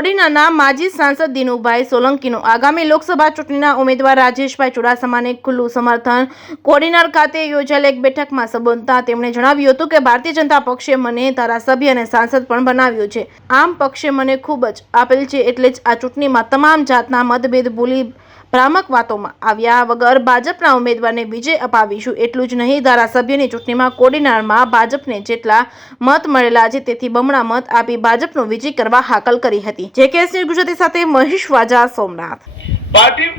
કોડીનારના માજી સાંસદ દિનુભાઈ સોલંકીનું આગામી લોકસભા ચૂંટણીના ઉમેદવાર રાજેશભાઈ ચુડાસમાને ખુલ્લું સમર્થન। કોડીનાર ખાતે યોજાયેલ એક બેઠકમાં સંબોધતા તેમણે જણાવ્યું હતું કે ભારતીય જનતા પક્ષે મને ધારાસભ્ય અને સાંસદ પણ બનાવ્યો છે। આમ પક્ષે મને ખૂબ જ આપેલ છે, એટલે જ આ ચૂંટણીમાં તમામ જાતના મતભેદ ભૂલી ભ્રામક વાતોમાં આવ્યા વગર ભાજપના ઉમેદવારને વિજય અપાવીશું। એટલું જ નહીં, ધારાસભ્યની ચૂંટણીમાં કોડીનારમાં ભાજપને જેટલા મત મળેલા છે તેથી બમણા મત આપી ભાજપનો વિજય કરવા હાકલ કરી હતી। JKS ન્યૂઝ ગુજરાતી સાથે મહેશ વાજા, સોમનાથ। પાર્ટી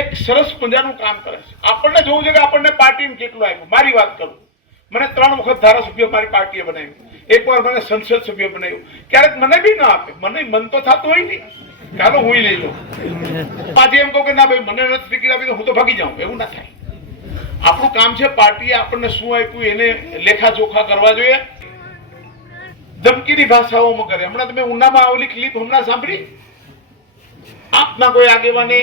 એક સરસ મજાનું કામ કરે છે। આપણને જોવું છે કે આપણને પાર્ટીને કેટલું આવ્યું। મારી વાત કરું, મને 3 વખત ધારાસભ્ય મારી પાર્ટીએ બનાવ્યું, એકવાર મને સંસદ સભ્ય બનાવ્યું, ક્યારેક મને બી ના આપે, મને મન તો થતું હોય નહીં, ચાલો હું લઈ લઉં, પાછી એમ કહું કે ના ભાઈ મને નથી ટિકિટ આપી તો હું તો ભાગી જાઉં, એવું ના થાય। આપણું કામ છે પાર્ટીએ આપણને શું આપ્યું એને લેખા જોખા કરવા જોઈએ। ધમકીની ભાષાઓમાં કરે। હમણાં તમે ઉનામાં આવેલી ક્લિપ હમણાં સાંભળી? આપના કોઈ આગેવાને,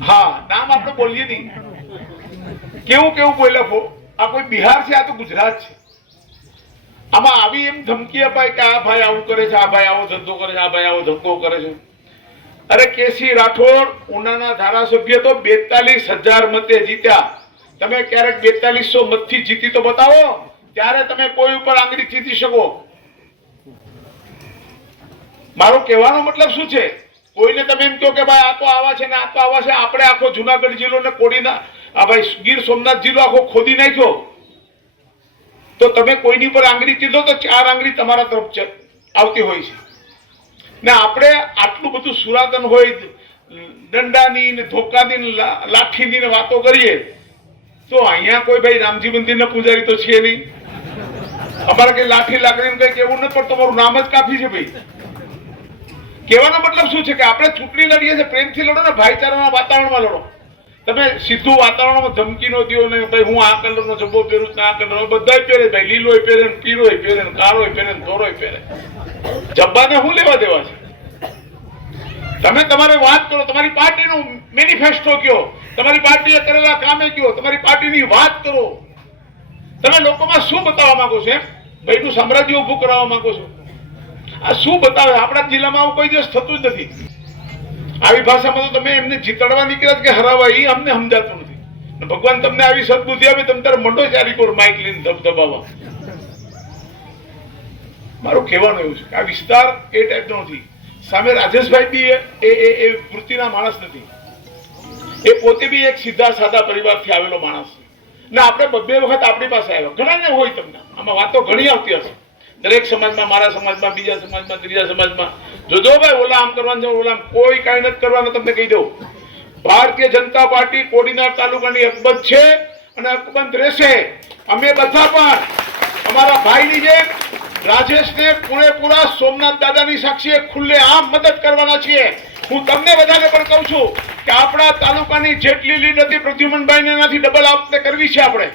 હા નામ આપણે બોલીએ નહીં, કેવું કેવું બોલ્યા। આ કોઈ બિહાર છે, આ તો ગુજરાત છે। આમાં આવી એમ ધમકી અપાય કે આ ભાઈ આવું કરે છે, આ ભાઈ આવો ધંધો કરે છે, આ ભાઈ આવો ધક્કો કરે છે। અરે કેસી રાઠોડ ઉનાના ધારાસભ્ય તો 42,000 મતે જીત્યા। તમે ક્યારેક 4200 મતથી જીતી તો બતાવો, ત્યારે તમે કોઈ ઉપર આંગળી ચીંધી શકો। મારો કહેવાનો મતલબ શું છે? કોઈને તમે એમ કહો કે ભાઈ આ તો આવા છે ને આ તો આવા છે। આપણે આખો જુનાગઢ જિલ્લો ને કોડીના આ ભાઈ ગીર સોમનાથ જિલ્લો આખો ખોદી નાખ્યો, તો તમે કોઈની પર આંગળી ચીંધો તો 4 આંગળી તમારા તરફ આવતી હોય છે ને। આપણે આટલું બધું સુરાતન હોય, દંડાની ને ધોકાની લાઠીની ને વાતો કરીએ, તો અહીંયા કોઈ ભાઈ રામજી મંદિરના પૂજારી તો છે નહીં। અમારે કઈ લાઠી લાકડીને કઈ કેવું નથી, પણ તમારું નામ જ કાફી છે ભાઈ। કહેવાનો મતલબ શું છે કે આપણે ચૂંટણી લડીએ છીએ, પ્રેમથી લડો ને, ભાઈચારાના વાતાવરણમાં લડો। તમે સીધું વાતાવરણમાં ધમકી નો દો ને ભાઈ હું આ કલરનો જબ્બો પહેરું છું, આ કલરનો બધા પહેરે ભાઈ, લીલોય પહેરે, પીળોય પહેરે, કાળોય પહેરે, ધોરોય પહેરે। જબ્બાને શું લેવા દેવા છે? તમે તમારે વાત કરો, તમારી પાર્ટીનું મેનિફેસ્ટો કયો, તમારી પાર્ટીએ કરેલા કામે કયો, તમારી પાર્ટીની વાત કરો। તમે લોકોમાં શું બતાવવા માંગો છો? ભાઈનું સામ્રાજ્ય ઉભું કરાવવા માંગો છો? આ શું બતાવે? આપણા જિલ્લામાં આવું કોઈ દિવસ થતું જ નથી। આવી ભાષામાં તો તમે એમને જીતાડવા નીકળ્યા કે હરાવવા, એ અમને સમજાતું નથી। ભગવાન તમને આવી સદબુદ્ધિ આપે, તમે તારે મંડો ચારી કોર માઇક લઈને ધબધબાવા। મારું કહેવાનું એવું છે કે આ વિસ્તાર એ ટાઈપનો નથી। સામે રાજેશભાઈ બી એ વૃત્તિના માણસ નથી, એ પોતે બી એક સીધા સાદા પરિવારથી આવેલો માણસ છે ને। આપણે 2 વખત આપણી પાસે આવ્યા, ઘણા ને હોય, તમને આમાં વાતો ઘણી આવતી હશે, દરેક સમાજમાં, મારા સમાજમાં, બીજા સમાજમાં, ત્રીજા સમાજમાં, જોજો ભાઈ ઓલા આમ કરવાનું છે, ઓલા કોઈ કાંઈ નથી કરવાનું। તમને કહી દઉં, ભારતીય જનતા પાર્ટી કોડીનાર તાલુકાની અકબંધ છે અને અકબંધ રહેશે। અમે બધા પણ અમારા ભાઈની જેમ રાજેશને પૂરેપૂરા સોમનાથ દાદાની સાક્ષીએ ખુલ્લે આમ મદદ કરવાના છીએ। હું તમને બધાને પણ કહું છું કે આપણા તાલુકાની જેટલી લીડ હતી પ્રદ્યુમનભાઈને એનાથી ડબલ આપણે કરવી છે આપણે।